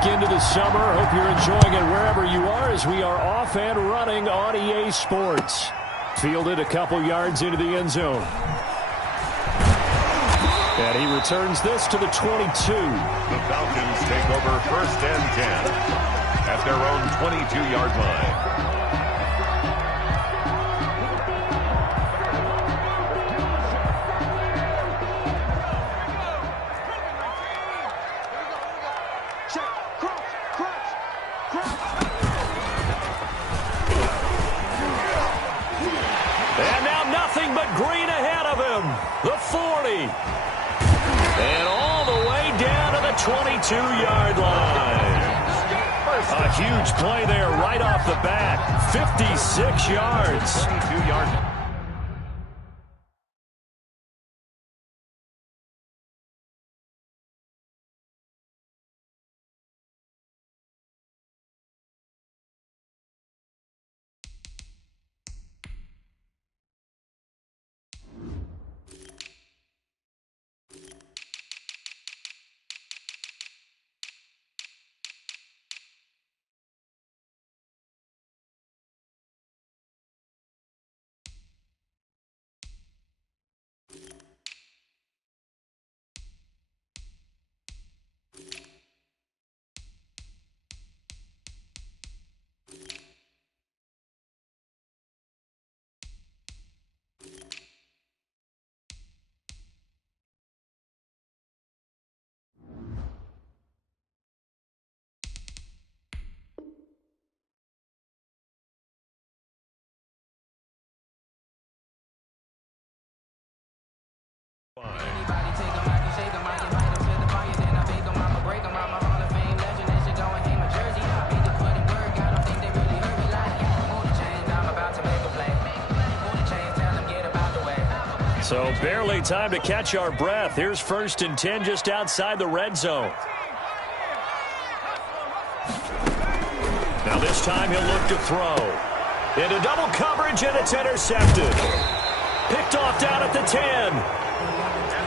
week into the summer. Hope you're enjoying it wherever you are as we are off and running on EA Sports. Fielded a couple yards into the end zone. And he returns this to the 22. The Falcons take over 1st and 10 at their own 22-yard line. And now nothing but green ahead of him. The 40. And all the way down to the 22-yard line. A huge play there right off the bat. 56 yards. 22 yards. So barely time to catch our breath. Here's 1st and 10 just outside the red zone. Now this time he'll look to throw. Into double coverage, and it's intercepted. Picked off down at the 10.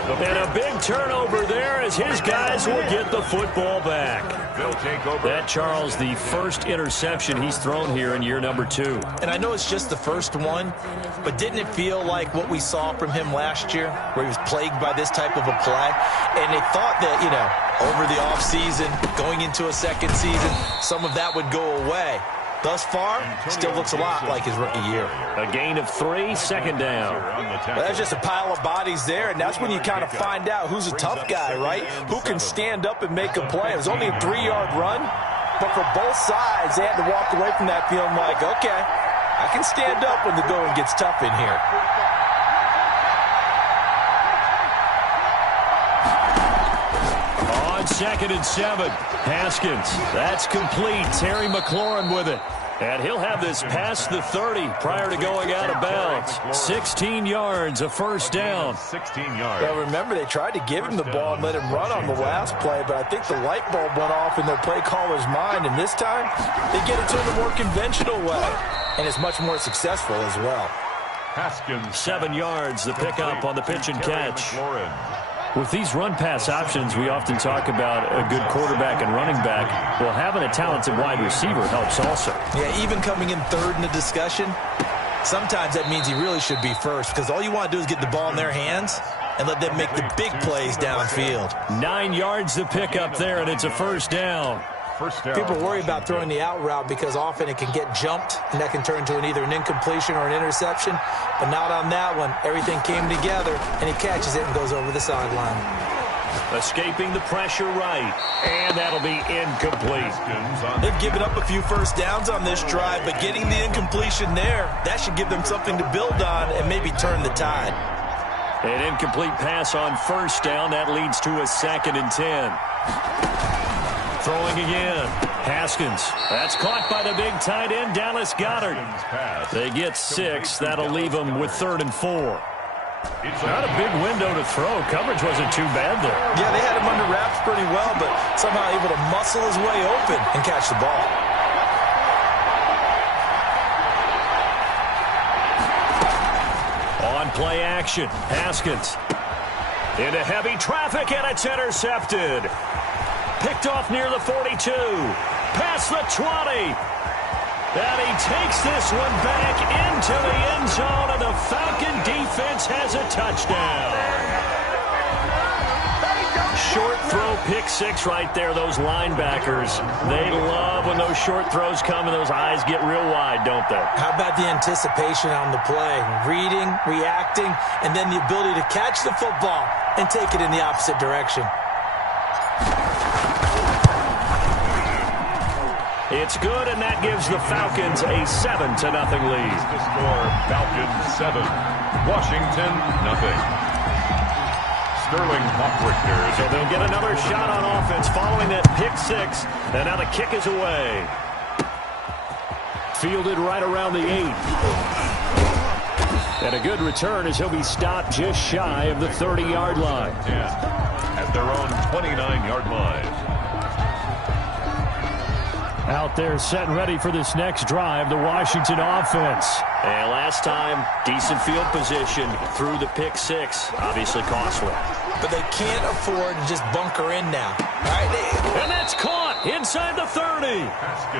And a big turnover there as his guys will get the football back. They'll take over. That, Charles, the first interception he's thrown here in year number 2. And I know it's just the first one, but didn't it feel like what we saw from him last year, where he was plagued by this type of a play? And they thought that, you know, over the offseason, going into a second season, some of that would go away. Thus far, still looks a lot like his rookie year. A gain of 3, 2nd down. Well, that's just a pile of bodies there, and that's when you kind of find out who's a tough guy, right? Who can stand up and make a play. It was only a 3-yard run, but for both sides, they had to walk away from that feeling like, okay, I can stand up when the going gets tough in here. On 2nd and 7, Haskins. That's complete. Terry McLaurin with it. And he'll have this past the 30 prior to going out of bounds. 16 yards, a 1st down. 16 yards. Well, remember, they tried to give him the ball and let him run on the last play, but I think the light bulb went off in their play caller's mind, and this time they get it to him the more conventional way, and it's much more successful as well. Haskins. 7 yards, the pickup on the pitch and catch. With these run-pass options, we often talk about a good quarterback and running back. Well, having a talented wide receiver helps also. Yeah, even coming in 3rd in the discussion, sometimes that means he really should be 1st, because all you want to do is get the ball in their hands and let them make the big plays downfield. 9 yards the pickup there, and it's a 1st down. People worry about throwing the out route because often it can get jumped, and that can turn to either an incompletion or an interception. But not on that one. Everything came together, and he catches it and goes over the sideline. Escaping the pressure right, and that'll be incomplete. They've given up a few 1st downs on this drive, but getting the incompletion there, that should give them something to build on and maybe turn the tide. An incomplete pass on 1st down. That leads to a 2nd and 10. Throwing again. Haskins. That's caught by the big tight end, Dallas Goedert. They get 6. That'll leave them with 3rd and 4. Not a big window to throw. Coverage wasn't too bad there. Yeah, they had him under wraps pretty well, but somehow able to muscle his way open and catch the ball. On play action. Haskins. Into heavy traffic, and it's intercepted. picked off near the 42. Past the 20. And he takes this one back into the end zone, and the Falcon defense has a touchdown. Short throw, pick six right there, those linebackers. They love when those short throws come and those eyes get real wide, don't they? How about the anticipation on the play? Reading, reacting, and then the ability to catch the football and take it in the opposite direction. It's good, and that gives the Falcons a 7-0 lead. The score, Falcons 7, Washington 0. Sterling Hawk-Richter. So they'll get another shot on offense following that pick six, and now the kick is away. Fielded right around the 8. And a good return as he'll be stopped just shy of the 30-yard line. At their own 29-yard line. Out there set and ready for this next drive, the Washington offense. And last time, decent field position through the pick six. Obviously costly. But they can't afford to just bunker in now. All right, and that's caught inside the 30.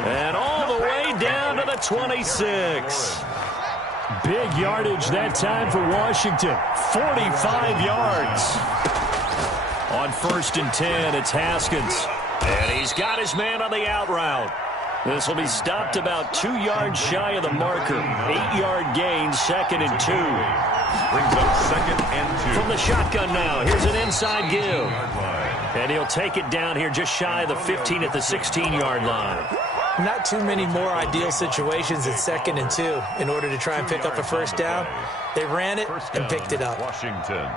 And all the way down to the 26. Big yardage that time for Washington. 45 yards. On 1st and 10, it's Haskins. And he's got his man on the out route. This will be stopped about 2 yards shy of the marker. 8-yard gain, 2nd and 2. Brings up 2nd and 2. From the shotgun now, here's an inside give. And he'll take it down here just shy of the 15 at the 16-yard line. Not too many more ideal situations at 2nd and 2 in order to try and pick up a first down. They ran it and picked it up. Washington.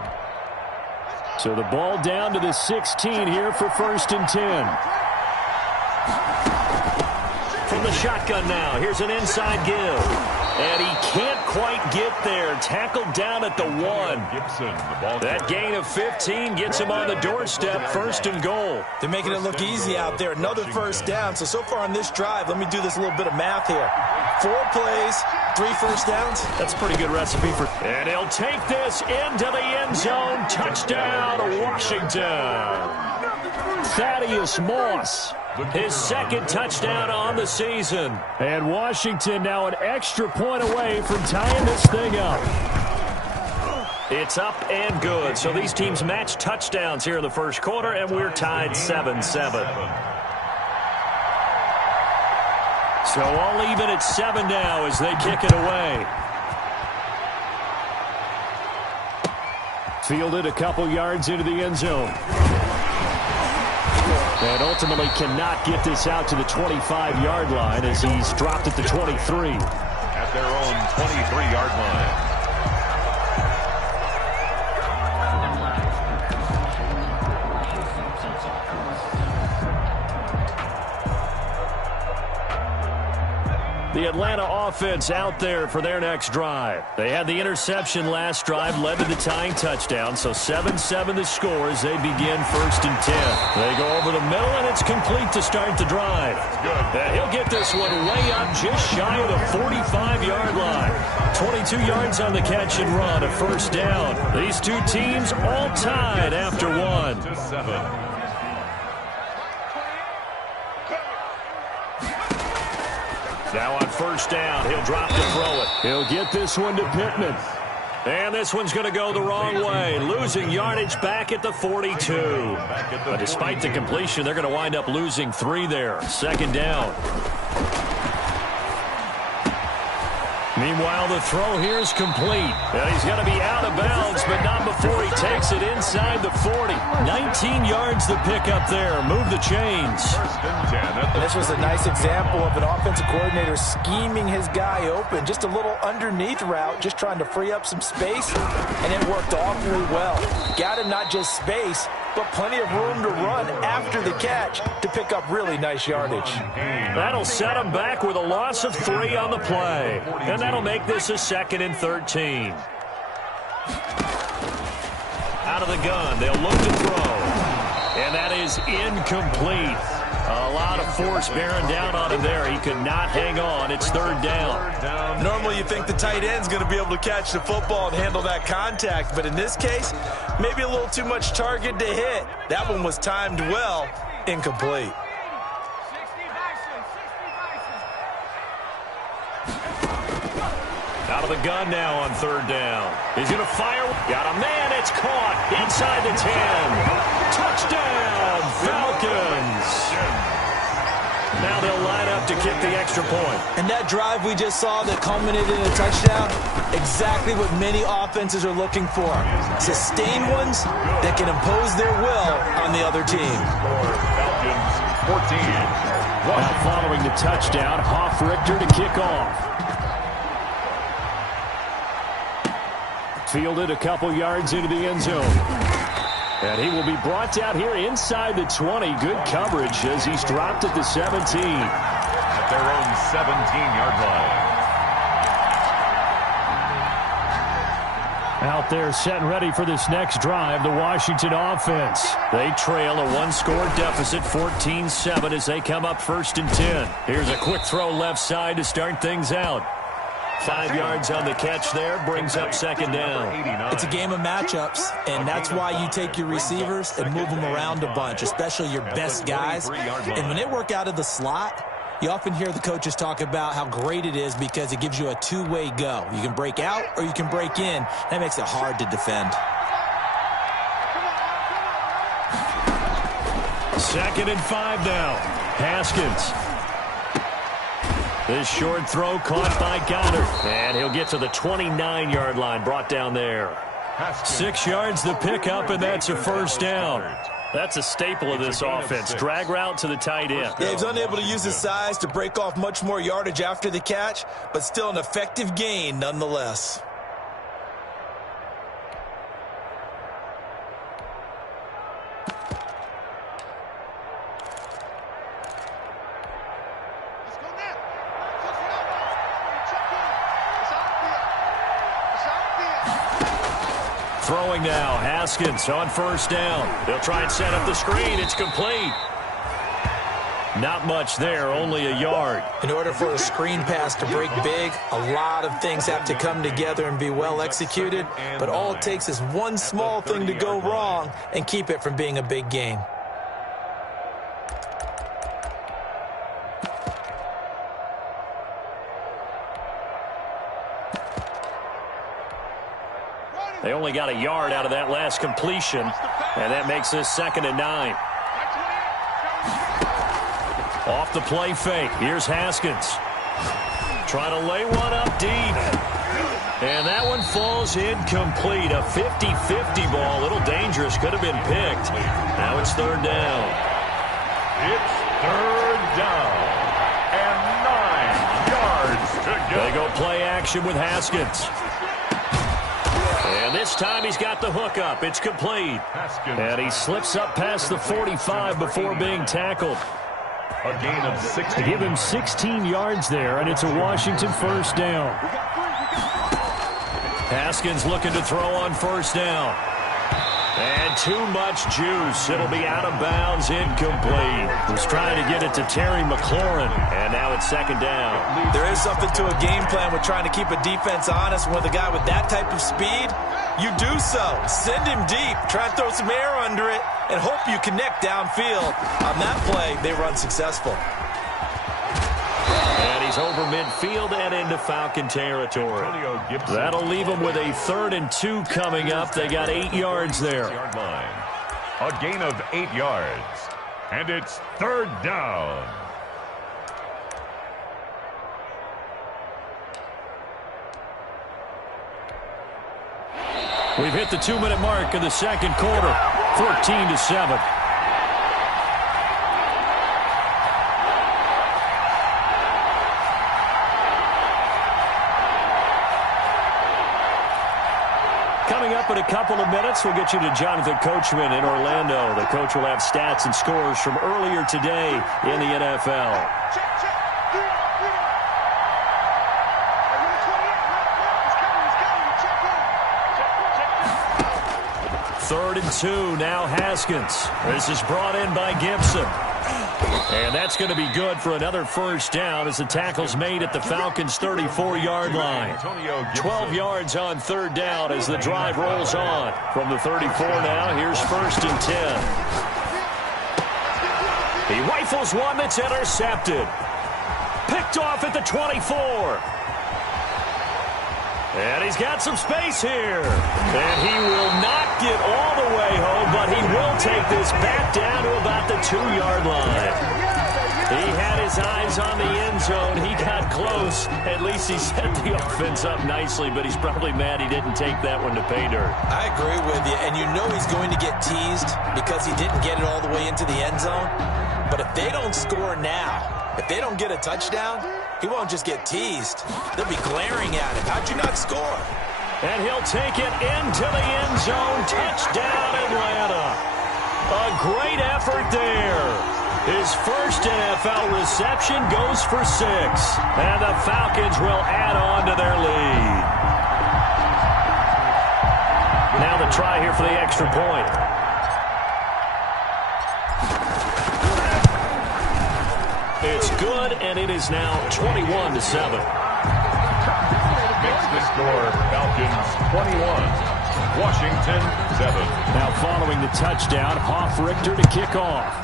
So the ball down to the 16 here for 1st and 10. From the shotgun now, here's an inside give. And he can't quite get there. Tackled down at the 1. Gibson, the ball. That gain of 15 gets him on the doorstep, 1st and goal. They're making it look easy out there. Another first down. So far on this drive, let me do this little bit of math here. 4 plays, 3 first downs. That's a pretty good recipe for... And he'll take this into the end zone. Touchdown, Washington. Thaddeus Moss. His 2nd touchdown on the season. And Washington now an extra point away from tying this thing up. It's up and good. So these teams match touchdowns here in the first quarter, and we're tied 7-7. So all even at 7 now as they kick it away. Fielded a couple yards into the end zone. And ultimately cannot get this out to the 25-yard line as he's dropped at the 23. At their own 23-yard line. The Atlanta offense out there for their next drive. They had the interception last drive, led to the tying touchdown, so 7-7 the score as they begin 1st and 10. They go over the middle, and it's complete to start the drive. And he'll get this one way up just shy of the 45-yard line. 22 yards on the catch and run, a first down. These two teams all tied after 1. 7. Now on 1st down, he'll drop to throw it. He'll get this one to Pittman. And this one's going to go the wrong way. Losing yardage back at the 42. But despite the completion, they're going to wind up losing 3 there. 2nd down. Meanwhile, the throw here is complete. And he's going to be out of bounds, but not before he takes it inside the 40. 19 yards to pick up there. Move the chains. This was a nice example of an offensive coordinator scheming his guy open. Just a little underneath route, just trying to free up some space, and it worked awfully well. Got him not just space, but plenty of room to run after the catch to pick up really nice yardage. That'll set him back with a loss of 3 on the play. And that'll make this a 2nd and 13. Out of the gun, they'll look to throw. And that is incomplete. A lot of force bearing down on him there. He could not hang on. It's 3rd down. Normally you think the tight end's going to be able to catch the football and handle that contact, but in this case, maybe a little too much target to hit. That one was timed well, Incomplete. Out of the gun now on third down. He's going to fire. Got a man. It's caught inside the 10. Touchdown, Falcons. Now they'll line up to kick the extra point. And that drive we just saw that culminated in a touchdown, exactly what many offenses are looking for. Sustained ones that can impose their will on the other team. Falcons 14. Now following the touchdown, Hoff-Richter to kick off. Fielded a couple yards into the end zone. And he will be brought down here inside the 20. Good coverage as he's dropped at the 17. At their own 17-yard line. Out there set and ready for this next drive, the Washington offense. They trail a one-score deficit, 14-7, as they come up 1st and 10. Here's a quick throw left side to start things out. 5 yards on the catch there, brings up 2nd down. It's a game of matchups, and that's why you take your receivers and move them around a bunch, especially your best guys. And when they work out of the slot, you often hear the coaches talk about how great it is because it gives you a two-way go. You can break out or you can break in. That makes it hard to defend. 2nd and 5 now. Haskins. This short throw caught by Goddard. And he'll get to the 29-yard line, brought down there. 6 yards the pickup, and that's a 1st down. That's a staple of this offense. Drag route to the tight end. Yeah, he's unable to use his size to break off much more yardage after the catch, but still an effective gain nonetheless. Throwing now, Haskins on 1st down. They'll try and set up the screen. It's complete. Not much there, only a yard. In order for a screen pass to break big, a lot of things have to come together and be well executed, but all it takes is one small thing to go wrong and keep it from being a big gain. They only got a yard out of that last completion, and that makes this 2nd and 9. Off the play fake. Here's Haskins. Trying to lay one up deep. And that one falls incomplete. A 50-50 ball. A little dangerous. Could have been picked. Now it's 3rd down. It's 3rd down. And 9 yards to go. They go play action with Haskins. And this time he's got the hook up. It's complete. And he slips up past the 45 before being tackled. A gain of 16. Give him 16 yards there, and it's a Washington 1st down. Haskins looking to throw on 1st down. And too much juice. It'll be out of bounds, incomplete. Was trying to get it to Terry McLaurin, and now it's 2nd down. There is something to a game plan with trying to keep a defense honest. With a guy with that type of speed, you do so. Send him deep, try and throw some air under it, and hope you connect downfield. On that play, they run successful. And he's over midfield and into Falcon territory. That'll leave them with a 3rd and 2 coming up. They got 8 yards there. A gain of 8 yards. And it's 3rd down. We've hit the 2-minute mark of the 2nd quarter. 14-7. Coming up in a couple of minutes, we'll get you to Jonathan Coachman in Orlando. The coach will have stats and scores from earlier today in the NFL. 3rd and 2, now Haskins. This is brought in by Gibson. And that's going to be good for another 1st down as the tackle's made at the Falcons' 34-yard line. 12 yards on 3rd down as the drive rolls on. From the 34 now, here's 1st and 10. He rifles one that's intercepted. Picked off at the 24. And he's got some space here. And he will not get all the way home, but he will take this back down to about the 2-yard line. He had his eyes on the end zone. He got close. At least he set the offense up nicely, but he's probably mad he didn't take that one to pay dirt. I agree with you, and you know he's going to get teased because he didn't get it all the way into the end zone. But if they don't score now, if they don't get a touchdown, he won't just get teased. They'll be glaring at him. How'd you not score? And he'll take it into the end zone. Touchdown, Atlanta. A great effort there. His first NFL reception goes for 6. And the Falcons will add on to their lead. Now the try here for the extra point. It's good, and it is now 21-7. Makes the score Falcons 21, Washington 7. Now following the touchdown, Richter to kick off.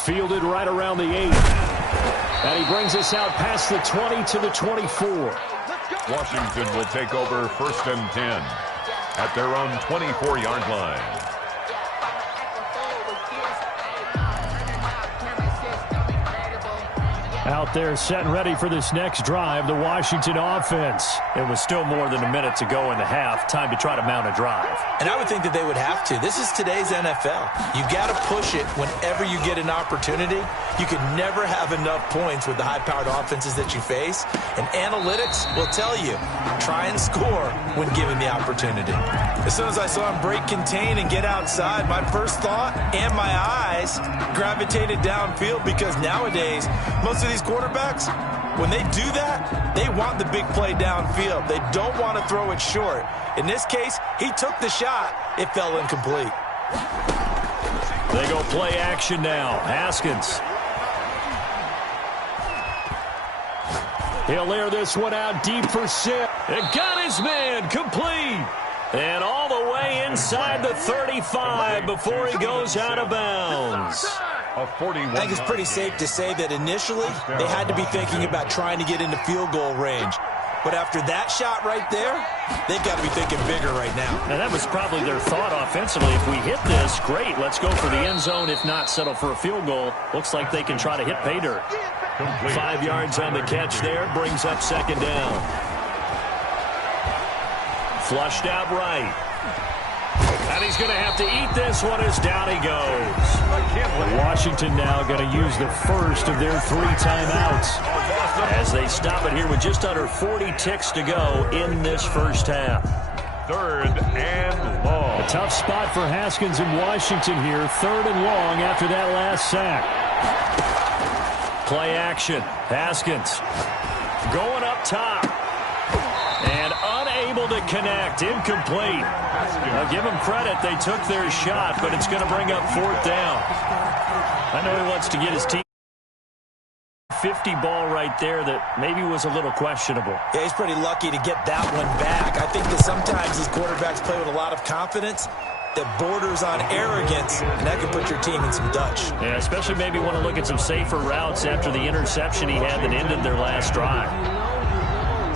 Fielded right around the 8. And he brings us out past the 20 to the 24. Washington will take over 1st and 10 at their own 24-yard line. Out there set and ready for this next drive, the Washington offense. It was still more than a minute to go in the half. Time to try to mount a drive. And I would think that they would have to. This is today's NFL. You got to push it whenever you get an opportunity. You can never have enough points with the high-powered offenses that you face. And analytics will tell you, try and score when given the opportunity. As soon as I saw him break contain and get outside, my first thought and my eyes gravitated downfield because nowadays, most of these quarterbacks, when they do that, they want the big play downfield. They don't want to throw it short. In this case, he took the shot. It fell incomplete. They go play action now. Haskins. He'll air this one out deep for 6. It got his man complete. And all the way inside the 35 before he goes out of bounds. I think it's pretty safe to say that initially they had to be thinking about trying to get into field goal range. But after that shot right there, they've got to be thinking bigger right now. And that was probably their thought offensively. If we hit this, great, let's go for the end zone. If not, settle for a field goal. Looks like they can try to hit pay dirt. 5 yards on the catch there, brings up 2nd down. Flushed out right. And he's going to have to eat this one as down he goes. Washington now going to use the first of their 3 timeouts as they stop it here with just under 40 ticks to go in this first half. 3rd and long. A tough spot for Haskins in Washington here. 3rd and long after that last sack. Play action. Haskins going up top. And unable to connect. Incomplete. Now give them credit. They took their shot, but it's going to bring up 4th down. I know he wants to get his team. 50 ball right there that maybe was a little questionable. Yeah, he's pretty lucky to get that one back. I think that sometimes these quarterbacks play with a lot of confidence that borders on arrogance, and that can put your team in some Dutch. Yeah, especially maybe want to look at some safer routes after the interception he had that ended their last drive.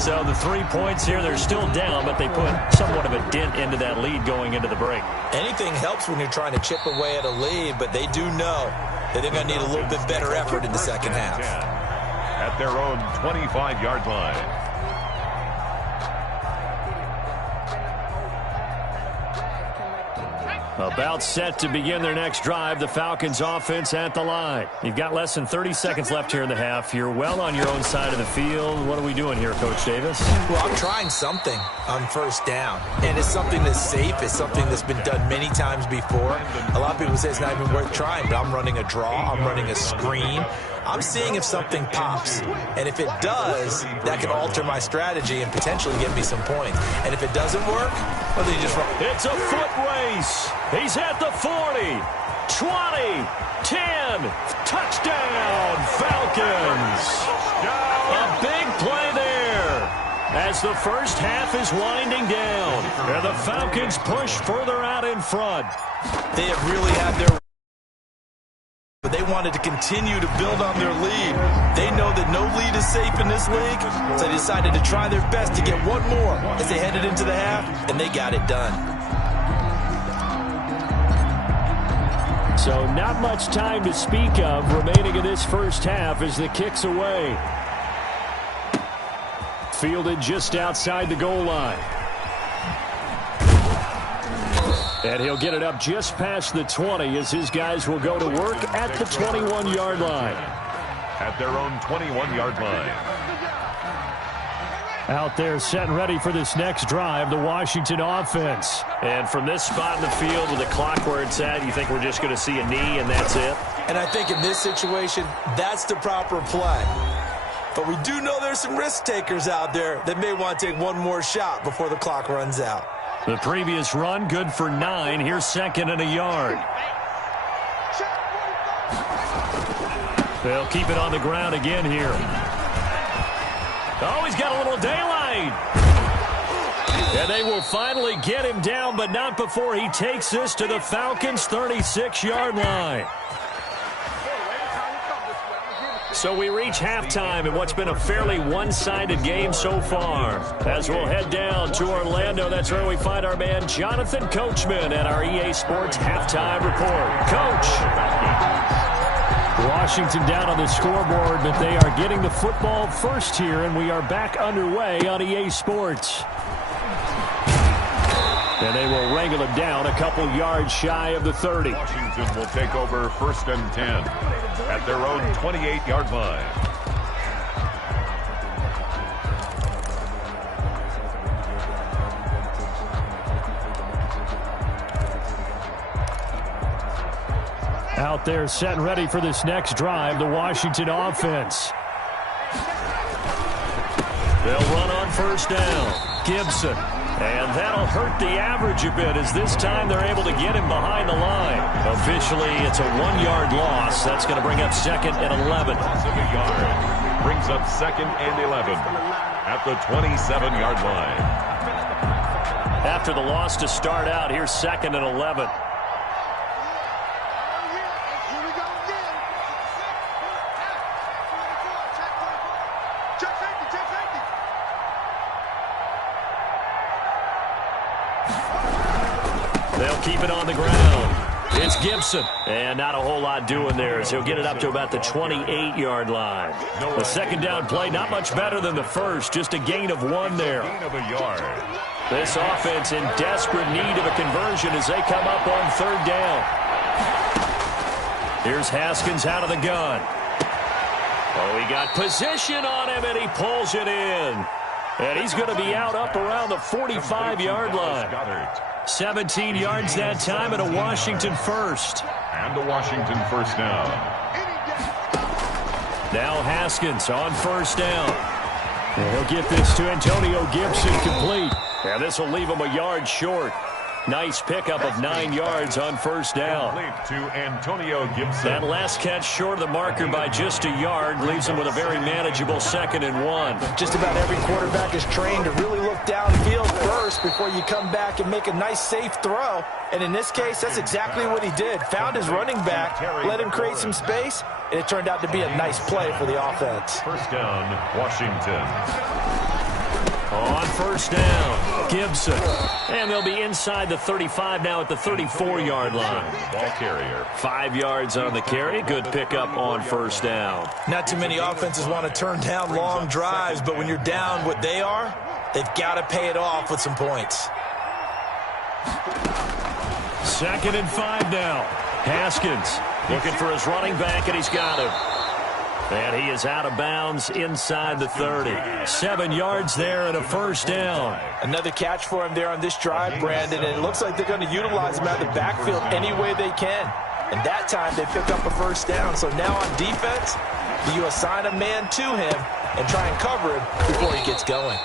So the 3 points here, they're still down, but they put somewhat of a dent into that lead going into the break. Anything helps when you're trying to chip away at a lead, but they do know that they're going to need a little bit better effort in the second half. At their own 25-yard line. About set to begin their next drive. The Falcons offense at the line. You've got less than 30 seconds left here in the half. You're well on your own side of the field. What are we doing here, Coach Davis? Well, I'm trying something on 1st down. And it's something that's safe. It's something that's been done many times before. A lot of people say it's not even worth trying, but I'm running a draw. I'm running a screen. I'm seeing if something pops. And if it does, that can alter my strategy and potentially get me some points. And if it doesn't work, well, then you just run. It's a foot race. He's at the 40, 20, 10. Touchdown, Falcons. A big play there as as the first half is winding down. And the Falcons push further out in front. They have really had their... But they wanted to continue to build on their lead. They know that no lead is safe in this league, so they decided to try their best to get one more as they headed into the half, and they got it done. So not much time to speak of remaining in this first half as the kick's away. Fielded just outside the goal line. And he'll get it up just past the 20 as his guys will go to work at the 21-yard line. At their own 21-yard line. Out there set and ready for this next drive, the Washington offense. And from this spot in the field with the clock where it's at, you think we're just going to see a knee and that's it? And I think in this situation, that's the proper play. But we do know there's some risk takers out there that may want to take one more shot before the clock runs out. The previous run, good for 9. Here's 2nd and a yard. They'll keep it on the ground again here. Oh, he's got a little daylight. And they will finally get him down, but not before he takes this to the Falcons' 36-yard line. So we reach halftime in what's been a fairly one-sided game so far. As we'll head down to Orlando, that's where we find our man Jonathan Coachman at our EA Sports Halftime Report. Coach! Washington down on the scoreboard, but they are getting the football first here, and we are back underway on EA Sports. And they will wrangle it down a couple yards shy of the 30. Washington will take over 1st and 10 at their own 28-yard line. Out there set and ready for this next drive, the Washington offense. They'll run on 1st down. Gibson. And that'll hurt the average a bit as this time they're able to get him behind the line. Officially, it's a 1-yard loss. That's going to bring up 2nd and 11. Loss of a yard brings up 2nd and 11 at the 27-yard line. After the loss to start out, here's 2nd and 11. They'll keep it on the ground. It's Gibson. And not a whole lot doing there as he'll get it up to about the 28-yard line. The 2nd down play, not much better than the first. Just a gain of 1 there. Gain of a yard. This offense in desperate need of a conversion as they come up on 3rd down. Here's Haskins out of the gun. Oh, he got position on him, and he pulls it in. And he's going to be out up around the 45-yard line. 17 yards that time, and a Washington first. And a Washington 1st down. Now Haskins on 1st down. And he'll get this to Antonio Gibson complete. And this will leave him a yard short. Nice pickup of 9 yards on 1st down. Complete to Antonio Gibson. That last catch short of the marker by just a yard leaves him with a very manageable 2nd and 1. Just about every quarterback is trained to really look downfield first before you come back and make a nice, safe throw. And in this case, that's exactly what he did. Found his running back, let him create some space, and it turned out to be a nice play for the offense. 1st down, Washington. On 1st down, Gibson. And they'll be inside the 35 now at the 34-yard line. Ball carrier. 5 yards on the carry. Good pickup on 1st down. Not too many offenses want to turn down long drives, but when you're down what they are, they've got to pay it off with some points. 2nd and 5 now. Haskins looking for his running back, and he's got him. And he is out of bounds inside the 30. 7 yards there and a 1st down. Another catch for him there on this drive, Brandon, and it looks like they're going to utilize him out of the backfield any way they can. And that time they pick up a 1st down. So now on defense, you assign a man to him and try and cover him before he gets going.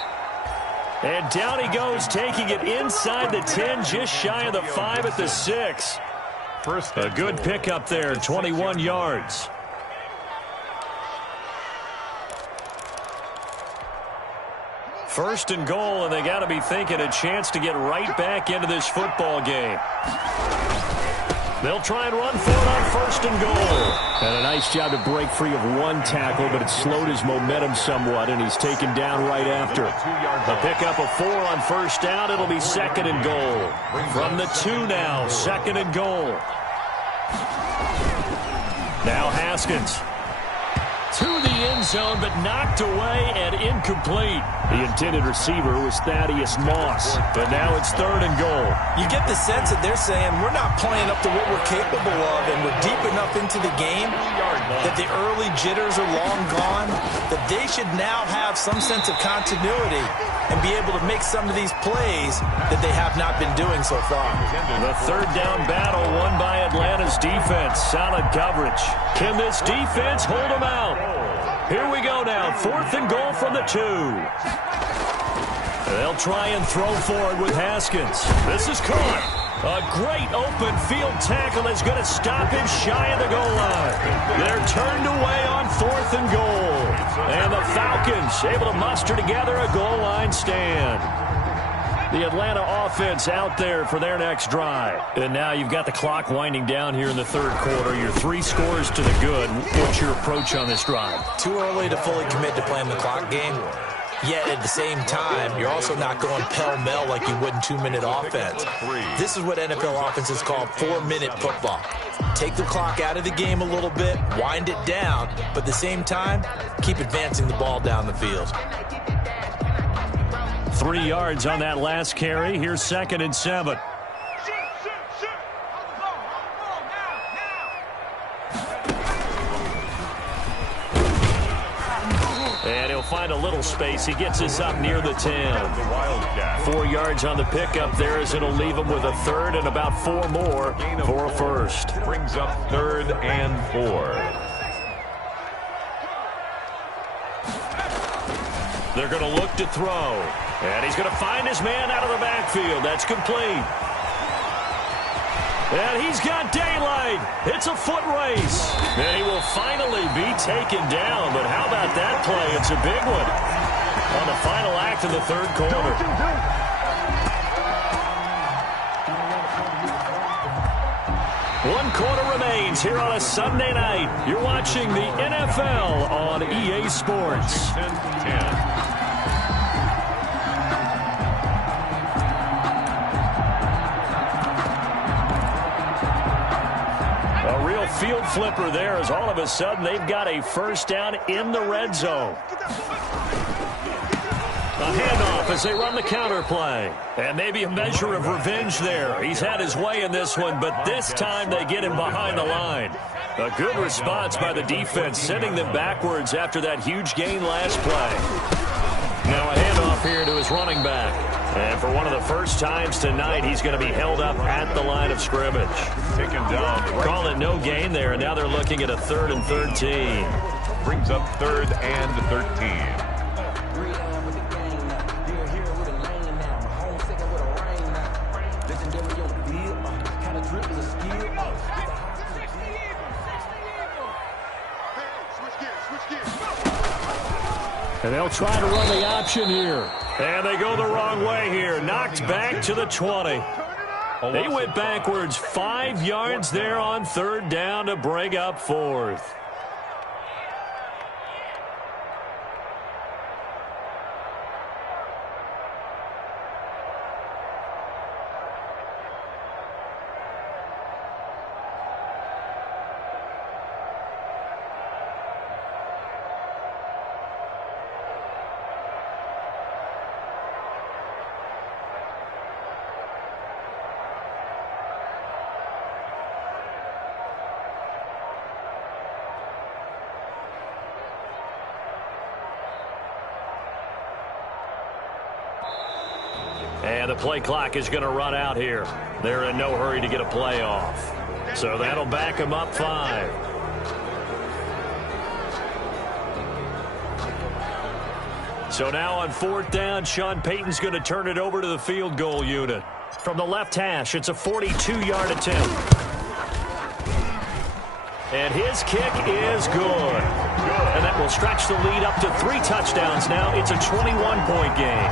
And down he goes, taking it inside the 10, just shy of the 5 at the 6. A good pickup there, 21 yards. First and goal, and they got to be thinking a chance to get right back into this football game. They'll try and run for it on first and goal. And a nice job to break free of one tackle, but it slowed his momentum somewhat, and he's taken down right after. A pickup of 4 on first down. It'll be second and goal. From the 2 now, second and goal. Now Haskins. To the end zone, but knocked away and incomplete. The intended receiver was Thaddeus Moss. But now it's third and goal. You get the sense that they're saying we're not playing up to what we're capable of, and we're deep enough into the game that the early jitters are long gone, that they should now have some sense of continuity and be able to make some of these plays that they have not been doing so far. The third down battle won by Atlanta's defense. Solid coverage. Can this defense hold them out? Here we go now. Fourth and goal from the 2. They'll try and throw forward with Haskins. This is caught. A great open field tackle is going to stop him shy of the goal line. They're turned away on fourth and goal. And the Falcons able to muster together a goal line stand. The Atlanta offense out there for their next drive. And now you've got the clock winding down here in the third quarter. Your 3 scores to the good. What's your approach on this drive? Too early to fully commit to playing the clock game. Yet at the same time, you're also not going pell-mell like you would in 2-minute offense. This is what NFL offenses call 4-minute football. Take the clock out of the game a little bit, wind it down, but at the same time, keep advancing the ball down the field. 3 yards on that last carry. Here's second and 7. And he'll find a little space. He gets us up near the 10. 4 yards on the pickup there as it'll leave him with a third and about 4 more for a first. Brings up third and 4. They're going to look to throw. And he's going to find his man out of the backfield. That's complete. And he's got daylight. It's a foot race. And he will finally be taken down. But how about that play? It's a big one on the final act of the third quarter. One quarter remains here on a Sunday night. You're watching the NFL on EA Sports. 10-10. Field flipper there as all of a sudden they've got a first down in the red zone. A handoff as they run the counter play. And maybe a measure of revenge there. He's had his way in this one, but this time they get him behind the line. A good response by the defense, sending them backwards after that huge gain last play. Now a handoff here to his running back. And for one of the first times tonight, he's going to be held up at the line of scrimmage. Taken down. Call it no gain there, and now they're looking at a 3rd and 13. Brings up 3rd and 13. And they'll try to run the option here. And they go the wrong way here. Knocked back to the 20. They went backwards 5 yards there on third down to bring up fourth. And the play clock is going to run out here. They're in no hurry to get a play off. So that'll back them up 5. So now on fourth down, Sean Payton's going to turn it over to the field goal unit. From the left hash, it's a 42-yard attempt. And his kick is good. And that will stretch the lead up to 3 touchdowns now. It's a 21-point game.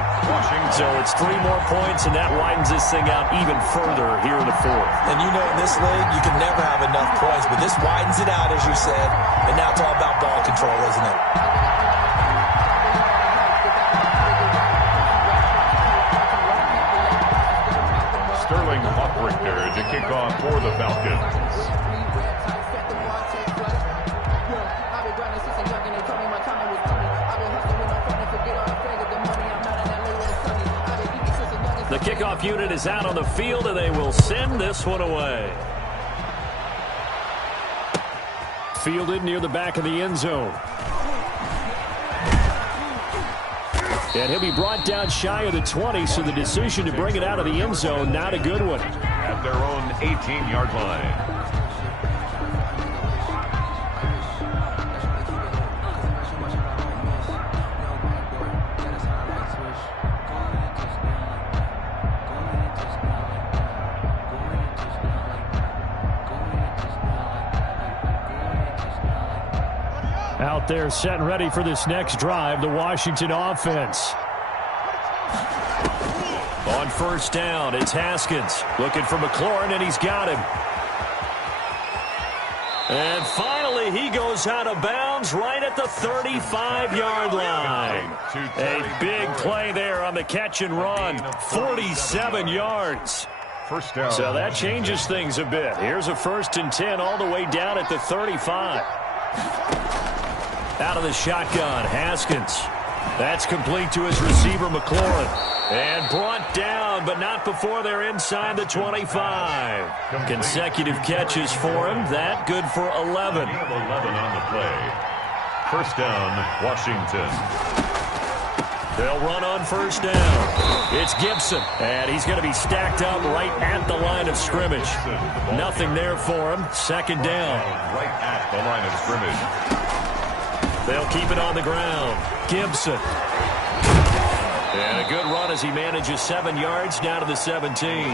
So it's 3 more points, and that widens this thing out even further here in the 4th. And you know, in this league, you can never have enough points, but this widens it out, as you said. And now it's all about ball control, isn't it? Sterling Hoffrichter to kick off for the Falcons. The kickoff unit is out on the field, and they will send this one away. Fielded near the back of the end zone. And he'll be brought down shy of the 20, so the decision to bring it out of the end zone, not a good one. At their own 18-yard line. Out there set and ready for this next drive, the Washington offense. On first down, it's Haskins looking for McLaurin, and he's got him. And finally, he goes out of bounds right at the 35-yard line. A big play there on the catch and run, 47 yards. First down. So that changes things a bit. Here's a 1st and 10 all the way down at the 35. Out of the shotgun, Haskins. That's complete to his receiver, McLaurin. And brought down, but not before they're inside the 25. Consecutive catches for him. That good for 11. 11 on the play. First down, Washington. They'll run on first down. It's Gibson, and he's going to be stacked up right at the line of scrimmage. Nothing there for him. Second down. Right at the line of scrimmage. They'll keep it on the ground. Gibson. And a good run as he manages 7 yards down to the 17.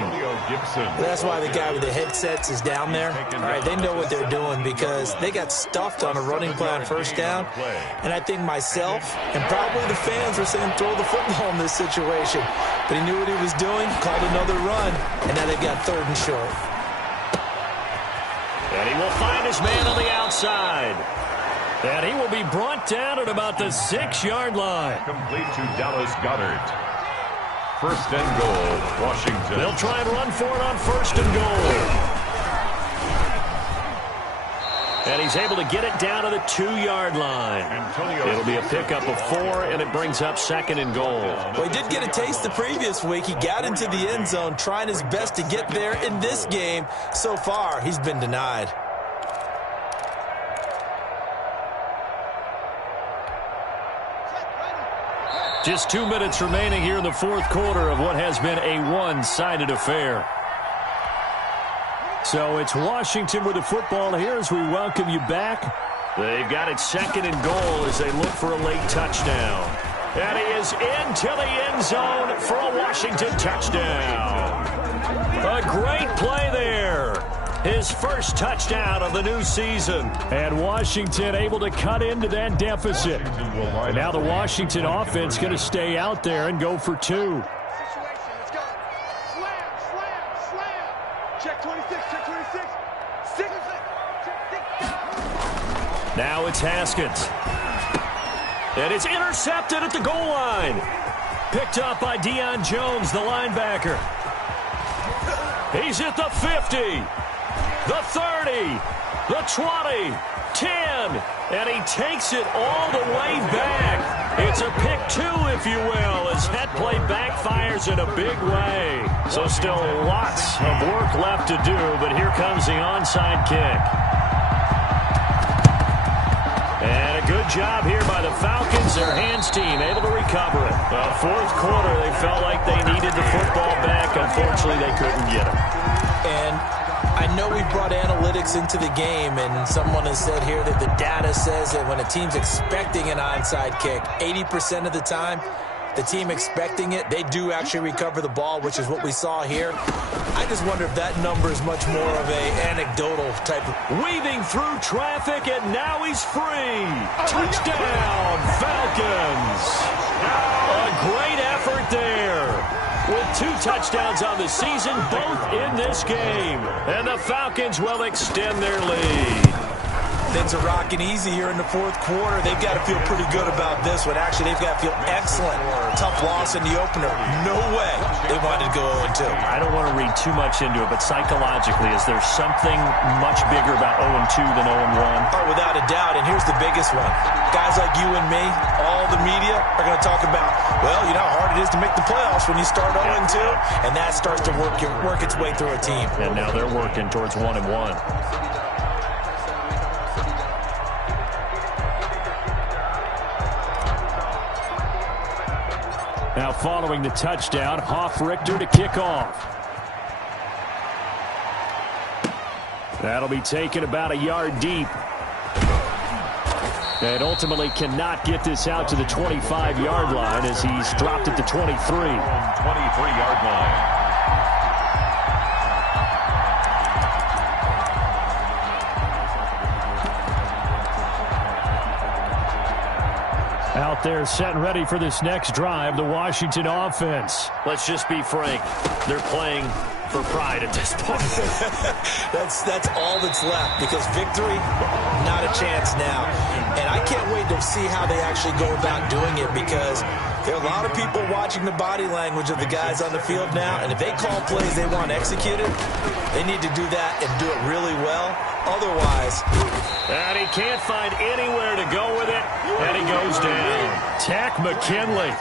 That's why the guy with the headsets is down there. All right, they know what they're doing because they got stuffed on a running play on first down. And I think myself and probably the fans were saying throw the football in this situation. But he knew what he was doing, called another run, and now they've got 3rd and short. And he will find his man on the outside. And he will be brought down at about the 6-yard line. Complete to Dallas Goedert. First and goal, Washington. They'll try and run for it on first and goal. And he's able to get it down to the 2-yard line. It'll be a pickup of 4, and it brings up 2nd and goal. Well, he did get a taste the previous week. He got into the end zone, trying his best to get there in this game. So far, he's been denied. Just 2 minutes remaining here in the 4th quarter of what has been a one-sided affair. So it's Washington with the football here as we welcome you back. They've got it 2nd and goal as they look for a late touchdown. And he is into the end zone for a Washington touchdown. A great play there. His first touchdown of the new season. And Washington able to cut into that deficit. And now the Washington offense going to stay out there and go for 2. Let's go. Slam, slam, slam. Check 26, check 26. 6. Now it's Haskins. And it's intercepted at the goal line. Picked up by Deion Jones, the linebacker. He's at the 50. The 30, the 20, 10, and he takes it all the way back. It's a pick 2, if you will, as that play backfires in a big way. So still lots of work left to do, but here comes the onside kick. And a good job here by the Falcons, their hands team, able to recover it. Well, 4th quarter, they felt like they needed the football back. Unfortunately, they couldn't get it. And I know we brought analytics into the game, and someone has said here that the data says that when a team's expecting an onside kick, 80% of the time, the team expecting it, they do actually recover the ball, which is what we saw here. I just wonder if that number is much more of a anecdotal type of... Weaving through traffic, and now he's free. Touchdown, Falcons. A great effort there. With 2 touchdowns on the season, both in this game. And the Falcons will extend their lead. Things are rocking easy here in the fourth quarter. They've got to feel pretty good about this one. Actually, they've got to feel excellent. Tough loss in the opener. No way they wanted to go 0-2. I don't want to read too much into it, but psychologically, is there something much bigger about 0-2 than 0-1? Oh, without a doubt, and here's the biggest one. Guys like you and me, all the media, are going to talk about, well, you know how hard it is to make the playoffs when you start 0-2, and that starts to work its way through a team. And now they're working towards 1-1. Now following the touchdown, Hoff-Richter to kick off. That'll be taken about a yard deep. And ultimately cannot get this out to the 25-yard line as he's dropped at the 23. 23-yard line. Out there set and ready for this next drive, the Washington offense. Let's just be frank. They're playing for pride at this point. That's all that's left, because victory, not a chance now. And I can't wait to see how they actually go about doing it, because there are a lot of people watching the body language of the guys on the field now, and if they call plays they want executed, they need to do that and do it really well. Otherwise... And he can't find anywhere to go with it, and he goes down. Tack McKinley,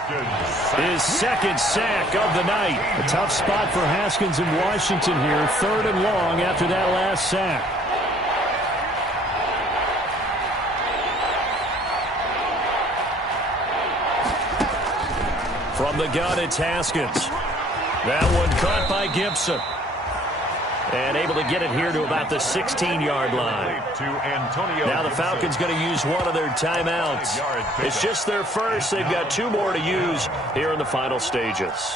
his second sack of the night. A tough spot for Haskins in Washington here. 3rd and long after that last sack. From the gun, it's Haskins. That one caught by Gibson. And able to get it here to about the 16-yard line. Now the Falcons going to use one of their timeouts. It's just their first. They've got 2 more to use here in the final stages.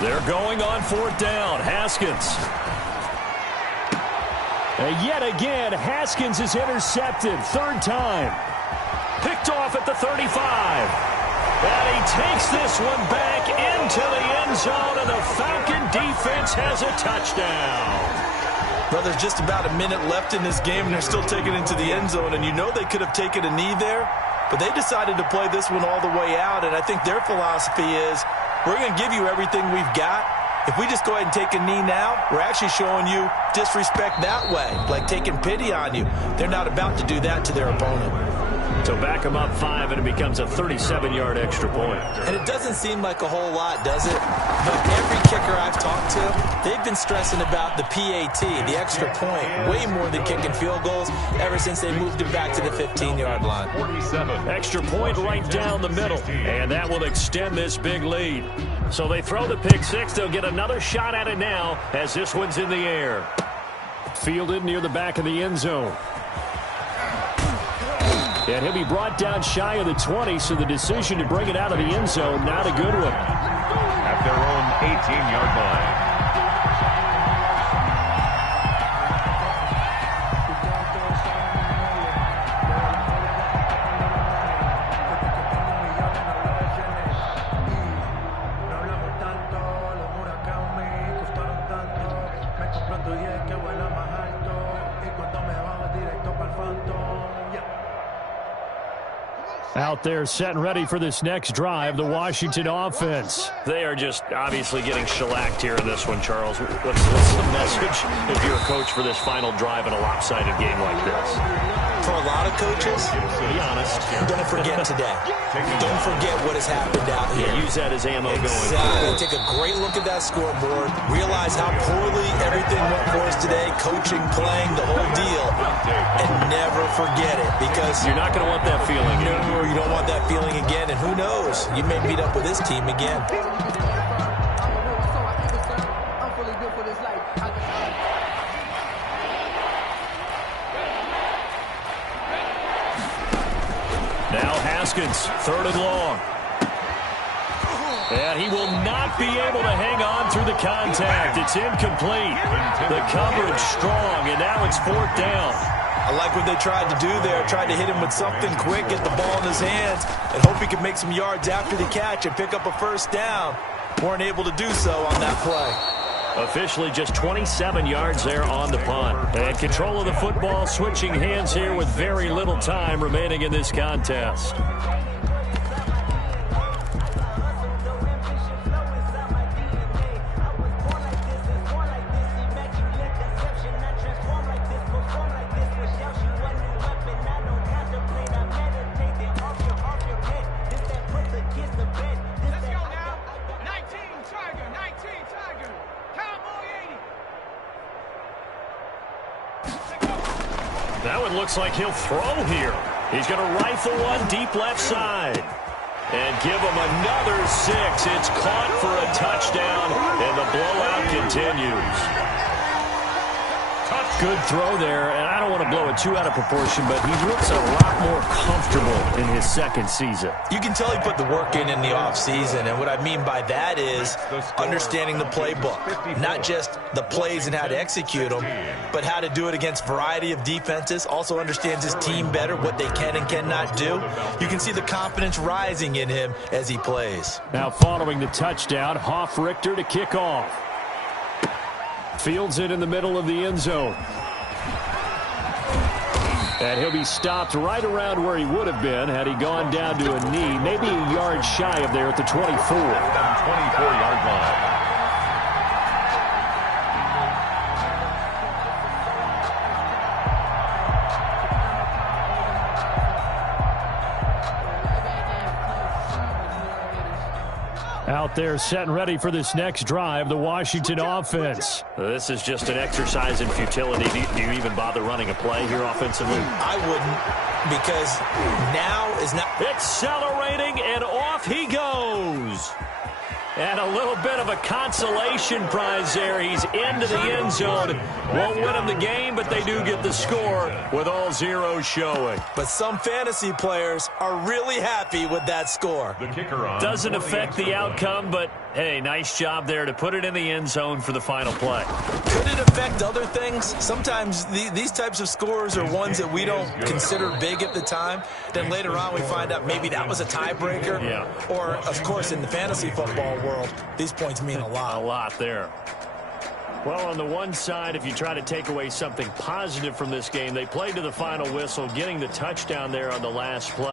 They're going on 4th down. Haskins. And yet again, Haskins is intercepted. 3rd time. Picked off at the 35. And he takes this one back into the end zone, and the Falcon defense has a touchdown. Well, there's just about a minute left in this game, and they're still taking it into the end zone. And you know they could have taken a knee there, but they decided to play this one all the way out. And I think their philosophy is, we're going to give you everything we've got. If we just go ahead and take a knee now, we're actually showing you disrespect that way, like taking pity on you. They're not about to do that to their opponent. So back them up 5, and it becomes a 37-yard extra point. And it doesn't seem like a whole lot, does it? But every kicker I've talked to, they've been stressing about the PAT, the extra point, way more than kicking field goals ever since they moved it back to the 15-yard line. 47. Extra point right down the middle, and that will extend this big lead. So they throw the pick 6. They'll get another shot at it now as this one's in the air. Fielded near the back of the end zone. And he'll be brought down shy of the 20, so the decision to bring it out of the end zone, not a good one. At their own 18-yard line. Out there set and ready for this next drive, the Washington offense. They are just obviously getting shellacked here in this one, Charles. What's the message if you're a coach for this final drive in a lopsided game like this? For a lot of coaches, Be honest. don't forget today. Don't forget what has happened out here. Yeah, use that as ammo going Exactly. Take a great look at that scoreboard. Realize how poorly everything went for us today. Coaching, playing, the whole deal. And never forget it, because You're not going to want that feeling. no, you don't want that feeling again. And who knows? You may meet up with this team again. Haskins, 3rd and long. And he will not be able to hang on through the contact. It's incomplete. The coverage strong, and now it's 4th down. I like what they tried to do there. Tried to hit him with something quick, get the ball in his hands, and hope he could make some yards after the catch and pick up a 1st down. Weren't able to do so on that play. Officially just 27 yards there on the punt. And control of the football, switching hands here with very little time remaining in this contest. Now it looks like he'll throw here. He's going to rifle one deep left side. And give him another 6. It's caught for a touchdown, and the blowout continues. Good throw there, and I don't want to blow it too out of proportion, but he looks a lot more comfortable in his 2nd season. You can tell he put the work in the offseason, and what I mean by that is understanding the playbook. Not just the plays and how to execute them, but how to do it against a variety of defenses. Also understands his team better, what they can and cannot do. You can see the confidence rising in him as he plays. Now following the touchdown, Hoff-Richter to kick off. Fields it in the middle of the end zone. And he'll be stopped right around where he would have been had he gone down to a knee, maybe a yard shy of there at the 24. 24-yard line. Out there set and ready for this next drive, the Washington offense. This is just an exercise in futility. Do you even bother running a play here offensively? I wouldn't, because now is not... Accelerating, and off he goes. And a little bit of a consolation prize there. He's into the end zone. Won't win him the game, but they do get the score with all zeros showing. But some fantasy players are really happy with that score. The kicker on Doesn't affect the outcome, but hey, nice job there to put it in the end zone for the final play. Could it affect other things? Sometimes these types of scores are ones that we don't consider big at the time. Then later on we find out maybe that was a tiebreaker. Yeah. Or, of course, in the fantasy football world, these points mean a lot. A lot there. Well, on the one side, if you try to take away something positive from this game, they played to the final whistle, getting the touchdown there on the last play.